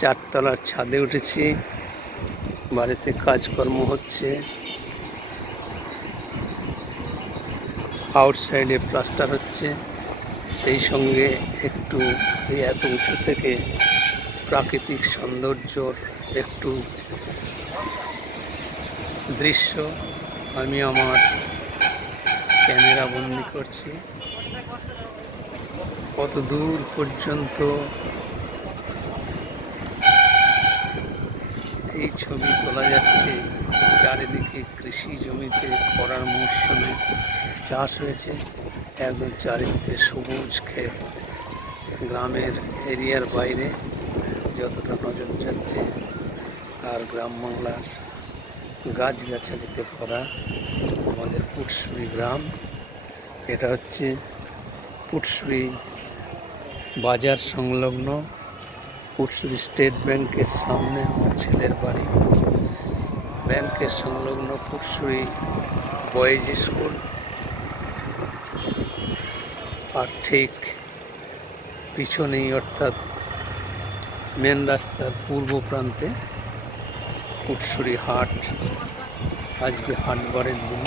চারতলার ছাদে উঠেছি। বাড়িতে কাজকর্ম হচ্ছে। আউটসাইডে প্লাস্টার হচ্ছে, সেই সঙ্গে একটু এত উঁচু থেকে প্রাকৃতিক সৌন্দর্যর একটু দৃশ্য আমি আমার ক্যামেরা বন্দি করছি। কত দূর পর্যন্ত এই ছবি তোলা যাচ্ছে। চারিদিকে কৃষি জমিতে খরার মৌসুমে চাষ হয়েছে, একদম চারিদিকে সবুজ ক্ষেত। গ্রামের এরিয়ার বাইরে যতটা নজর যাচ্ছে, আর গ্রাম বাংলার গাছগাছালিতে ভরা আমাদের পুটসুরি গ্রাম। এটা হচ্ছে পুটসুরি বাজার সংলগ্ন পুটসুরি স্টেট ব্যাংকের সামনে আমার ছেলের বাড়ি। ব্যাংকের সংলগ্ন পুটসুরি বয়েজ স্কুল, আর ঠিক পিছনেই অর্থাৎ মেন রাস্তার পূর্ব প্রান্তে পুটসুরি হাট। আজকে হাটবারের দিন।